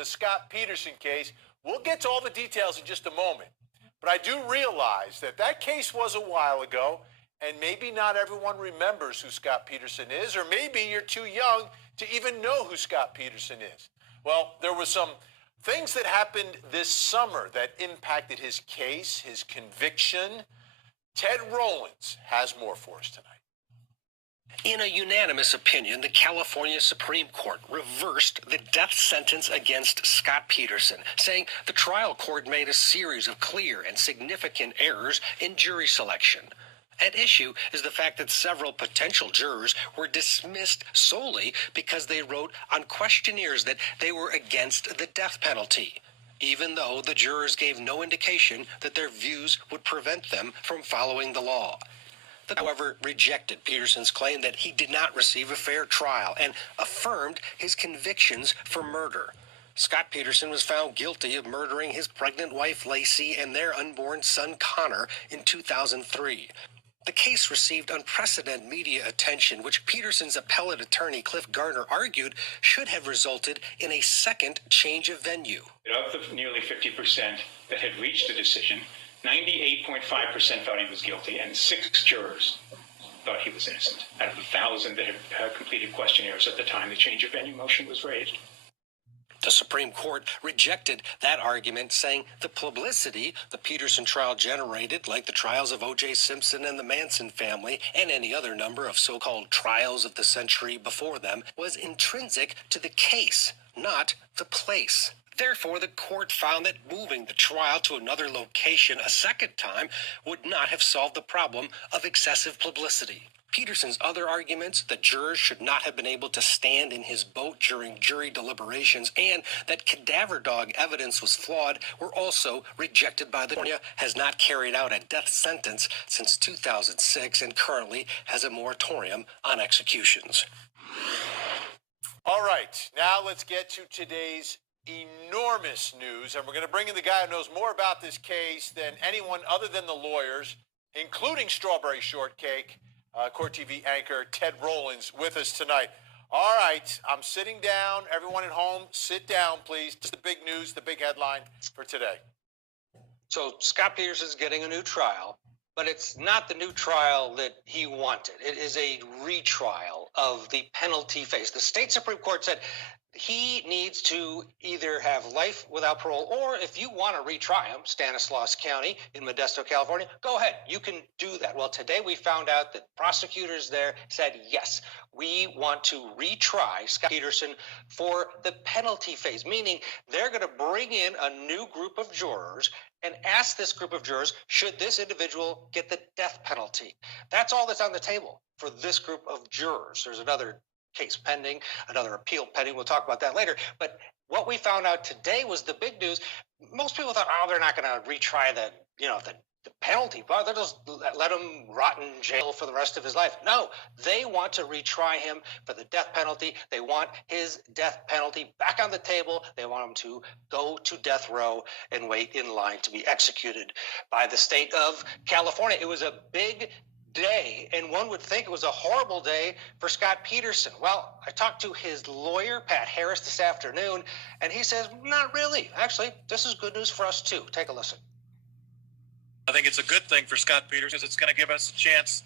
the Scott Peterson case. We'll get to all the details in just a moment. But I do realize that that case was a while ago, and maybe not everyone remembers who Scott Peterson is, or maybe you're too young to even know who Scott Peterson is. Well, there were some things that happened this summer that impacted his case, his conviction. Ted Rowlands has more for us tonight. In a unanimous opinion, the California Supreme Court reversed the death sentence against Scott Peterson, saying the trial court made a series of clear and significant errors in jury selection. At issue is the fact that several potential jurors were dismissed solely because they wrote on questionnaires that they were against the death penalty, even though the jurors gave no indication that their views would prevent them from following the law. The court, however, rejected Peterson's claim that he did not receive a fair trial and affirmed his convictions for murder. Scott Peterson was found guilty of murdering his pregnant wife Lacey and their unborn son Connor in 2003. The case received unprecedented media attention, which Peterson's appellate attorney Cliff Garner argued should have resulted in a second change of venue. Of the nearly 50% that had reached a decision, 98.5% thought he was guilty, and 6 jurors thought he was innocent out of the 1,000 that had completed questionnaires at the time the change of venue motion was raised. The Supreme Court rejected that argument, saying the publicity the Peterson trial generated, like the trials of O.J. Simpson and the Manson family, and any other number of so-called trials of the century before them, was intrinsic to the case, not the place. Therefore, the court found that moving the trial to another location a second time would not have solved the problem of excessive publicity. Peterson's other arguments, that jurors should not have been able to stand in his boat during jury deliberations and that cadaver dog evidence was flawed, were also rejected by the court. California has not carried out a death sentence since 2006 and currently has a moratorium on executions. All right, now let's get to today's enormous news, and we're going to bring in the guy who knows more about this case than anyone other than the lawyers, including Strawberry Shortcake, Court TV anchor Ted Rowlands, with us tonight. All right, I'm sitting down. Everyone at home, sit down, please. This is the big news, the big headline for today. So Scott Peterson's getting a new trial, but it's not the new trial that he wanted. It is a retrial of the penalty phase. The state Supreme Court said he needs to either have life without parole, or if you want to retry him, Stanislaus County in Modesto, California, go ahead. You can do that. Well, today we found out that prosecutors there said, yes, we want to retry Scott Peterson for the penalty phase, meaning they're going to bring in a new group of jurors and ask this group of jurors, should this individual get the death penalty? That's all that's on the table for this group of jurors. There's another case pending, another appeal pending. We'll talk about that later. But what we found out today was the big news. Most people thought, oh, they're not going to retry the penalty, but they'll just let him rot in jail for the rest of his life. No, they want to retry him for the death penalty. They want his death penalty back on the table. They want him to go to death row and wait in line to be executed by the state of California. It was a big day, and one would think it was a horrible day for Scott Peterson. Well, I talked to his lawyer, Pat Harris, this afternoon, and he says, not really. Actually, this is good news for us, too. Take a listen. I think it's a good thing for Scott Peterson because it's going to give us a chance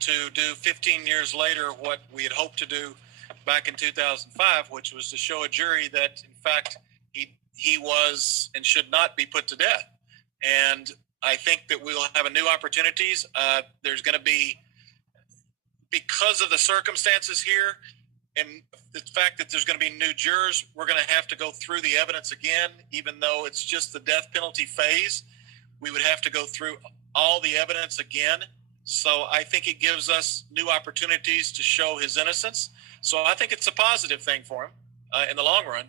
to do 15 years later what we had hoped to do back in 2005, which was to show a jury that, in fact, he was and should not be put to death. And I think that we'll have a new opportunities. There's going to be, because of the circumstances here and the fact that there's going to be new jurors, we're going to have to go through the evidence again, even though it's just the death penalty phase. We would have to go through all the evidence again. So I think it gives us new opportunities to show his innocence. So I think it's a positive thing for him in the long run.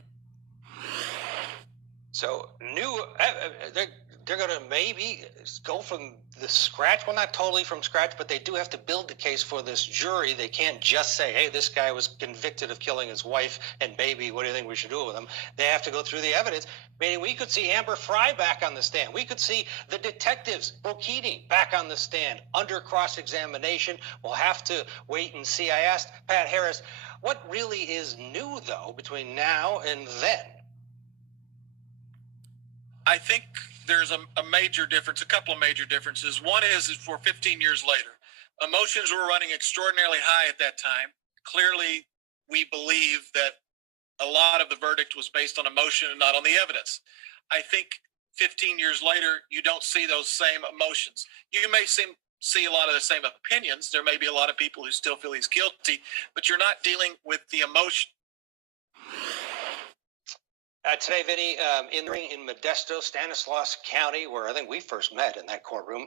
So they're going to maybe go from the scratch. Well, not totally from scratch, but they do have to build the case for this jury. They can't just say, hey, this guy was convicted of killing his wife and baby. What do you think we should do with him? They have to go through the evidence. Meaning we could see Amber Fry back on the stand. We could see the detectives, Brokini, back on the stand under cross-examination. We'll have to wait and see. I asked Pat Harris, what really is new, though, between now and then? I think there's a major difference, a couple of major differences. One is for 15 years later, emotions were running extraordinarily high at that time. Clearly, we believe that a lot of the verdict was based on emotion and not on the evidence. I think 15 years later, you don't see those same emotions. You may see a lot of the same opinions. There may be a lot of people who still feel he's guilty, but you're not dealing with the emotion. Today, Vinny, in Modesto, Stanislaus County, where I think we first met in that courtroom,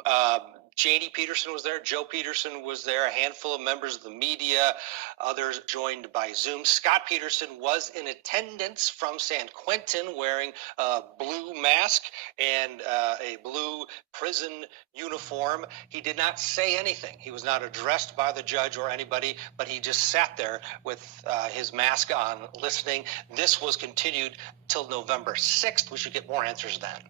J.D. Peterson was there, Joe Peterson was there, a handful of members of the media, others joined by Zoom. Scott Peterson was in attendance from San Quentin wearing a blue mask and a blue prison uniform. He did not say anything. He was not addressed by the judge or anybody, but he just sat there with his mask on, listening. This was continued till November 6th. We should get more answers then.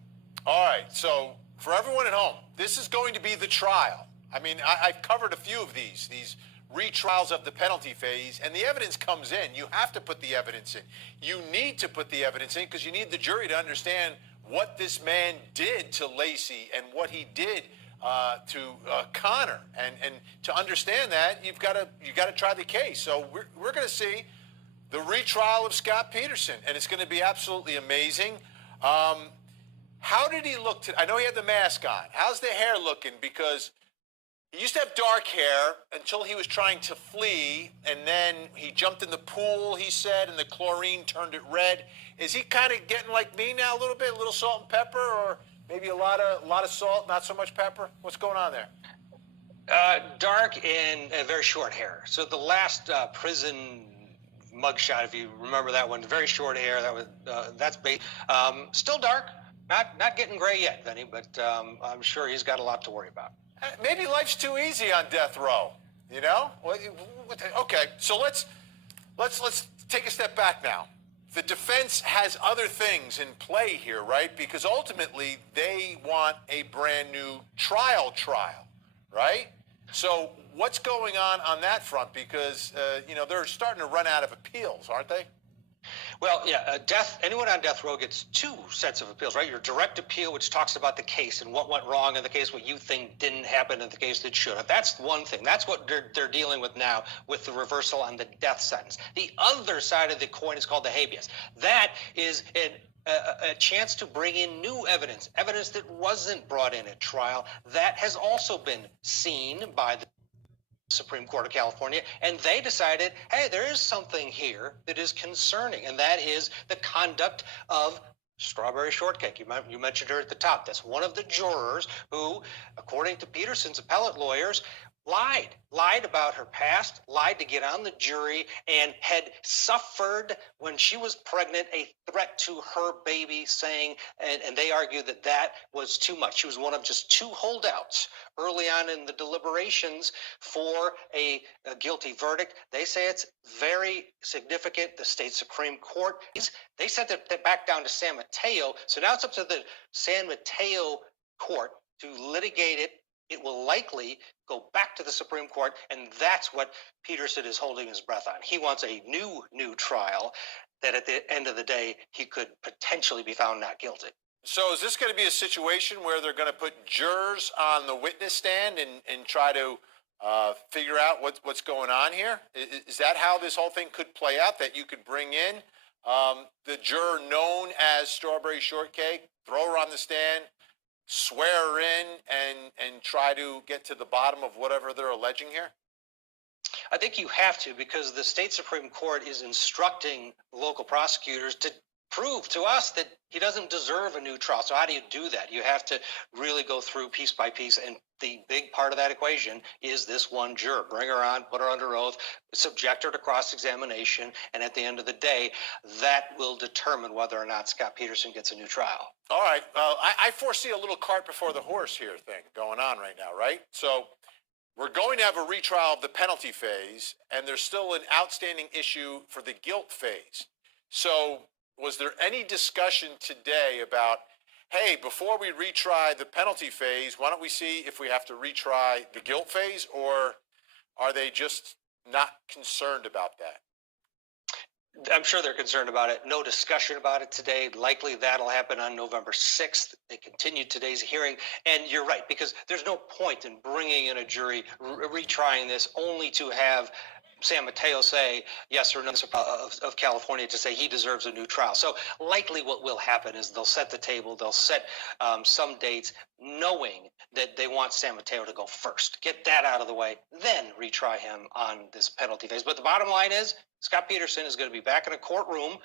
All right, so for everyone at home, this is going to be the trial. I mean, I've covered a few of these retrials of the penalty phase, and the evidence comes in. You have to put the evidence in. You need to put the evidence in because you need the jury to understand what this man did to Lacey and what he did to Connor. And to understand that, you've got to try the case. So we're going to see the retrial of Scott Peterson, and it's going to be absolutely amazing. How did he look? I know he had the mask on. How's the hair looking? Because he used to have dark hair until he was trying to flee, and then he jumped in the pool, he said, and the chlorine turned it red. Is he kind of getting like me now a little bit, a little salt and pepper, or maybe a lot of salt, not so much pepper? What's going on there? Dark and very short hair. So the last prison mugshot, if you remember that one, very short hair. That's still dark. Not getting gray yet, Vinny, but I'm sure he's got a lot to worry about. Maybe life's too easy on death row, you know? Okay, so let's take a step back now. The defense has other things in play here, right? Because ultimately they want a brand new trial, right? So what's going on that front? Because they're starting to run out of appeals, aren't they? Well, yeah, anyone on death row gets two sets of appeals, right? Your direct appeal, which talks about the case and what went wrong in the case, what you think didn't happen in the case that should have. That's one thing. That's what they're dealing with now with the reversal on the death sentence. The other side of the coin is called the habeas. That is a chance to bring in new evidence that wasn't brought in at trial, that has also been seen by the Supreme Court of California, and they decided, hey, there is something here that is concerning, and that is the conduct of Strawberry Shortcake. You mentioned her at the top. That's one of the jurors who, according to Peterson's appellate lawyers, lied about her past, lied to get on the jury, and had suffered when she was pregnant a threat to her baby, saying, and they argued that was too much. She was one of just two holdouts early on in the deliberations for a guilty verdict. They say it's very significant. The state Supreme Court, they sent it back down to San Mateo. So now it's up to the San Mateo court to litigate it. It will likely go back to the Supreme Court, and that's what Peterson is holding his breath on. He wants a new trial that at the end of the day, he could potentially be found not guilty. So is this going to be a situation where they're going to put jurors on the witness stand and try to figure out what's going on here? Is that how this whole thing could play out, that you could bring in the juror known as Strawberry Shortcake, throw her on the stand, swear her in, and try to get to the bottom of whatever they're alleging here? I think you have to, because the state Supreme Court is instructing local prosecutors to prove to us that he doesn't deserve a new trial. So how do you do that? You have to really go through piece by piece, and the big part of that equation is this one juror. Bring her on, put her under oath, subject her to cross-examination, and at the end of the day, that will determine whether or not Scott Peterson gets a new trial. All right. I foresee a little cart before the horse here thing going on right now, right? So we're going to have a retrial of the penalty phase, and there's still an outstanding issue for the guilt phase. So was there any discussion today about, hey, before we retry the penalty phase, why don't we see if we have to retry the guilt phase, or are they just not concerned about that? I'm sure they're concerned about it. No discussion about it today. Likely that'll happen on November 6th. They continued today's hearing. And you're right, because there's no point in bringing in a jury, retrying this, only to have San Mateo say yes or no of California to say he deserves a new trial. So likely what will happen is they'll set the table, they'll set some dates, knowing that they want San Mateo to go first. Get that out of the way, then retry him on this penalty phase. But the bottom line is Scott Peterson is going to be back in a courtroom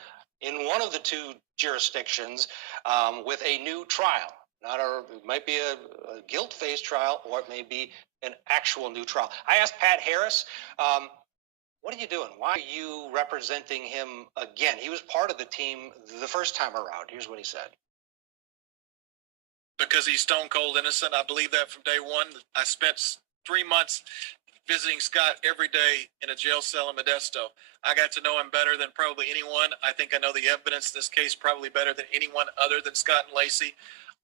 in one of the two jurisdictions with a new trial. It might be a guilt phase trial, or it may be an actual new trial. I asked Pat Harris, what are you doing? Why are you representing him again? He was part of the team the first time around. Here's what he said. Because he's stone cold innocent. I believe that from day one. I spent 3 months visiting Scott every day in a jail cell in Modesto. I got to know him better than probably anyone. I think I know the evidence in this case probably better than anyone other than Scott and Lacey.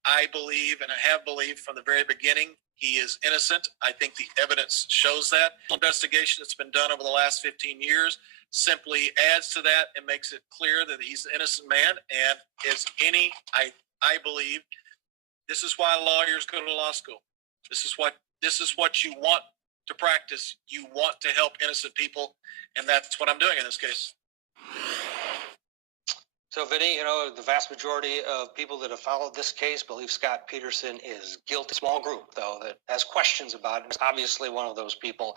I believe, and I have believed from the very beginning, he is innocent. I think the evidence shows that. The investigation that's been done over the last 15 years simply adds to that and makes it clear that he's an innocent man. And as any, I believe, this is why lawyers go to law school. This is what you want to practice. You want to help innocent people, and that's what I'm doing in this case. So, Vinny, the vast majority of people that have followed this case believe Scott Peterson is guilty. Small group, though, that has questions about it. It's obviously one of those people.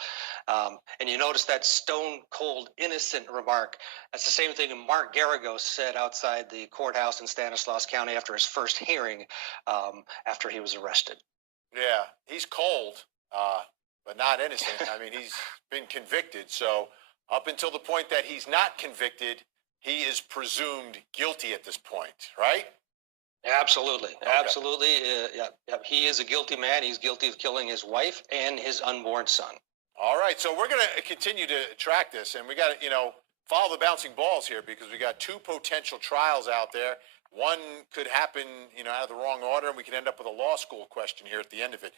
And you notice that stone cold innocent remark. That's the same thing Mark Garagos said outside the courthouse in Stanislaus County after his first hearing, after he was arrested. Yeah, he's cold, but not innocent. I mean, he's been convicted. So up until the point that he's not convicted, he is presumed guilty at this point, right? Absolutely. Okay. Absolutely. Yeah. He is a guilty man. He's guilty of killing his wife and his unborn son. All right. So we're going to continue to track this, and we got to, follow the bouncing balls here, because we got two potential trials out there. One could happen, out of the wrong order, and we could end up with a law school question here at the end of it.